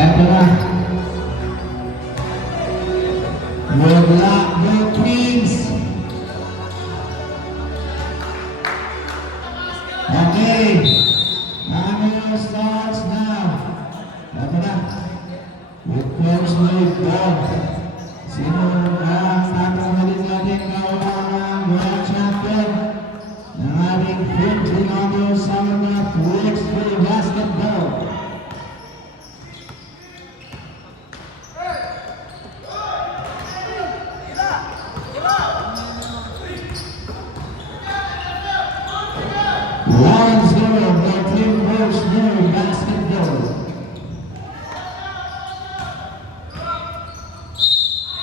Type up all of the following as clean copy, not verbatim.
Eto na. Good luck, good Queens. Okay. Camera starts now. Eto na. With Coach Lloyd Bob. Sino ang tatangalin natin kaunang world champion ng ating Filipino Summer 2x3 basketball? Lions girl, the team Coach Lloyd basketball.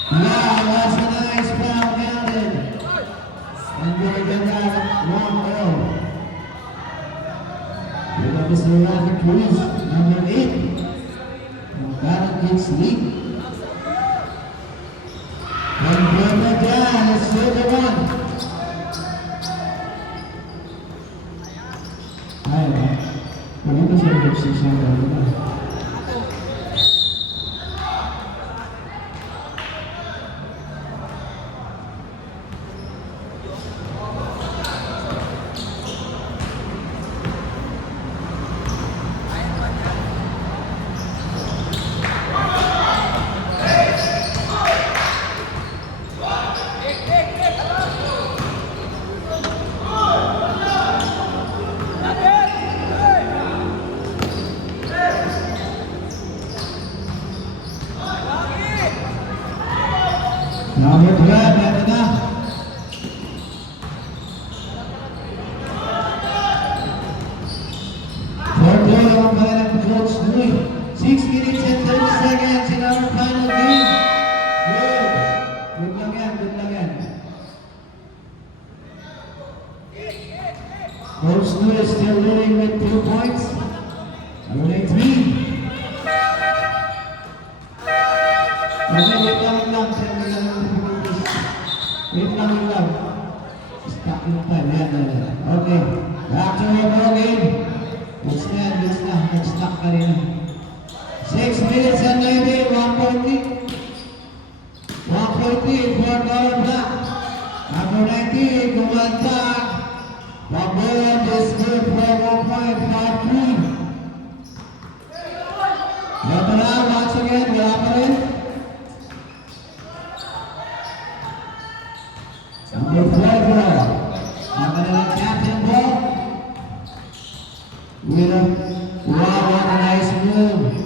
Wow, that's a nice foul counted. And we're going to have one more. With Mr. Rafi Cruz, number 8. Magkano kicks lead. And Brenda down, it's still the one. Ayun, pagkita sa position na. Number 12, eto na. Fourth goal ang pangalan ng Coach Lloyd. 6 minutes and 30 seconds in our final game. Good. Good lang yan, good lang yan. Coach Lloyd is still leading with 2 points. Only 3. Wait lang. Stop yung time. Yan. Okay. Back to your ball game. Goods na. Nag-stop ka rin. 6 minutes and 90. 140. 140 for Color Black. Number 90, kumanta. Pabon is good for 1.53. Yato na. Once again. Wala pa rin. Number 12, nakalalang captain ball. Wow, what a nice move.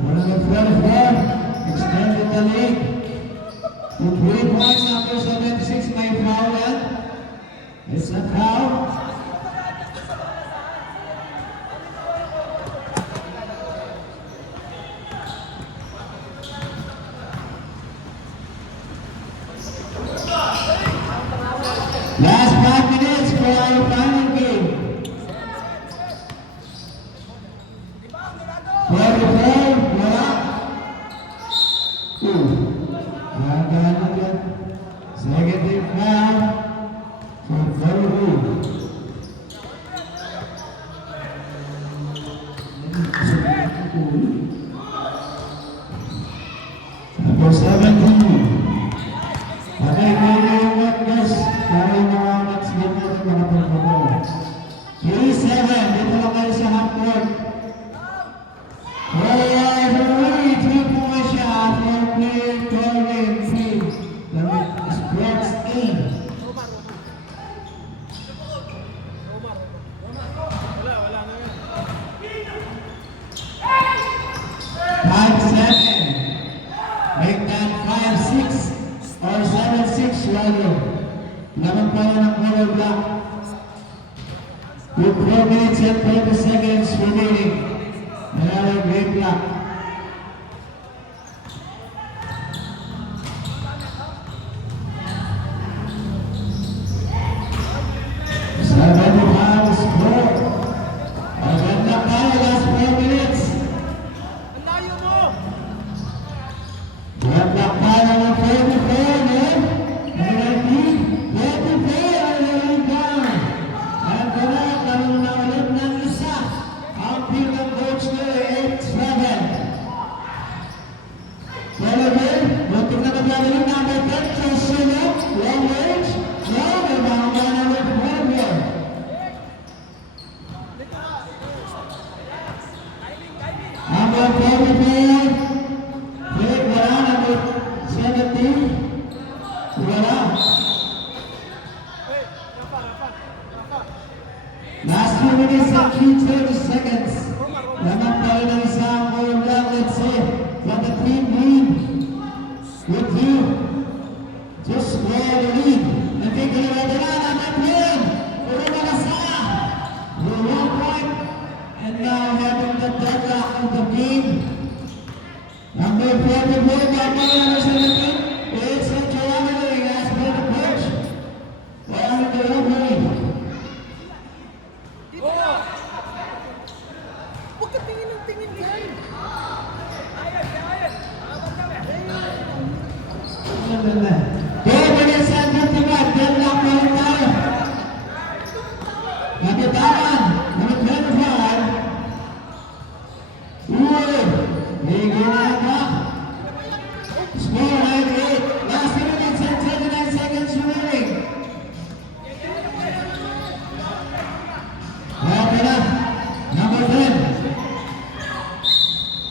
Number 24, extended the lead. With 3 points after 76, may foul yan. It's a foul. Last 5 minutes for our final game. 44, wala. Negative foul for 42. Number 17. Okay, maybe yung witness. Para yung mga next game natin makapagpapalo. 3-7. Dito lang kayo sa half court. Alright, 3 points siya for player Corbin Team. Sports team. 5-7. Make that 5-6 or 7-6 rather. Laban pa rin ang Color Black. With 4 minutes and 30 seconds remaining. Another great block. Coach Lloyd, 8-7. fail. Fail, wala. Number 17. Wala. Last 2 minutes and 30 seconds. Lamang pa rin ang isang goal lang, let's say, from the team lead. With you. Just score the lead. Nagkikili na dala, number 10. Puro malasa. With 1 point. And now having the deadlock of the game. Number 44, number 17. It's a traveling as per the coach. Well, the referee. Huwag ka tingin ng tingin yan. Number 10.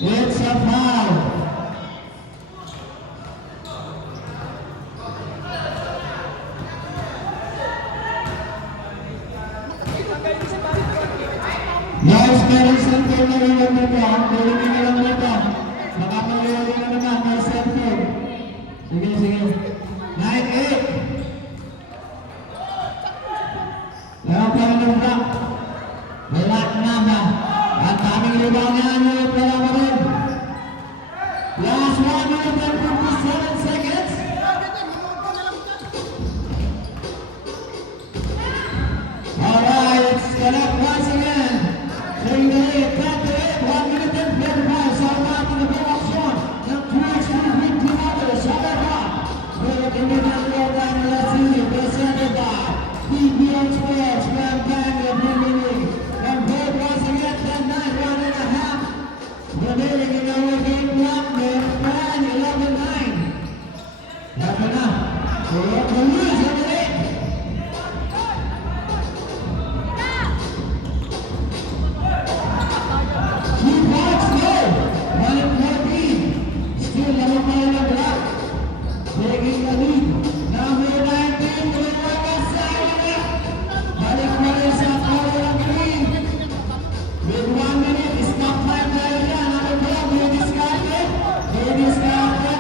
It's a foul. Guys, meron siyang turnaround na ito. Tulungin na lang ito. Makapaglalagay na naman by cellphone. Sige, sige. 9-8. Meron pa rin ng block. Wala na ba? Ang daming rebound niya ulit. Wala pa rin. Last 1 minute and 57 seconds. Alright, it's Caleb once again. Taking the lead, 10-8, 1 minute and 55. So back to the ball option. The 3-2 kilometers. However, with in the middle of that, let's see, presented by PBN Sports, Grand Canyon Premier League. And both once again, 10-9, 1.5. Remaining in our game block, they're 11-9. Happy na. We're to lose on the lead. Still number 5 on block. Taking the lead. Number 19, Luwaga Saina. Balik pa rin sa power of green. With 1 minute, stop time tayo dyan. Number 12, may discarded. May discarded.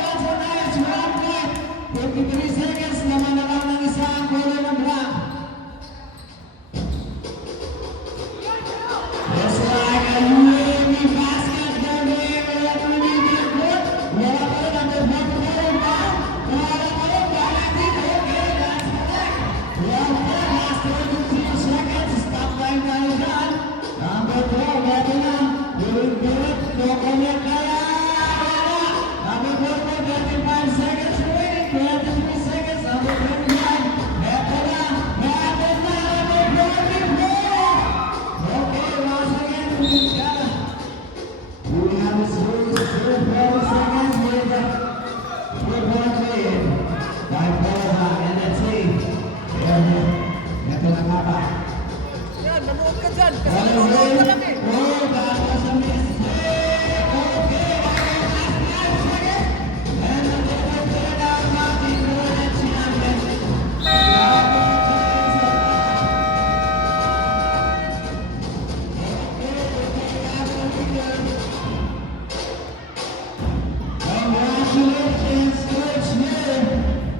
That's a nice 1 point. 53 seconds. Naman na lang ng isang power of block. It's like a UAV basket game. Wala pa rin yung good. Wala pa rin ang defensive rebound. Wala pa rin. Balating. Okay, that's correct. Well, last 23 seconds. Stop time tayo dyan. Number 12, ito na. Will do it. No comment na yan.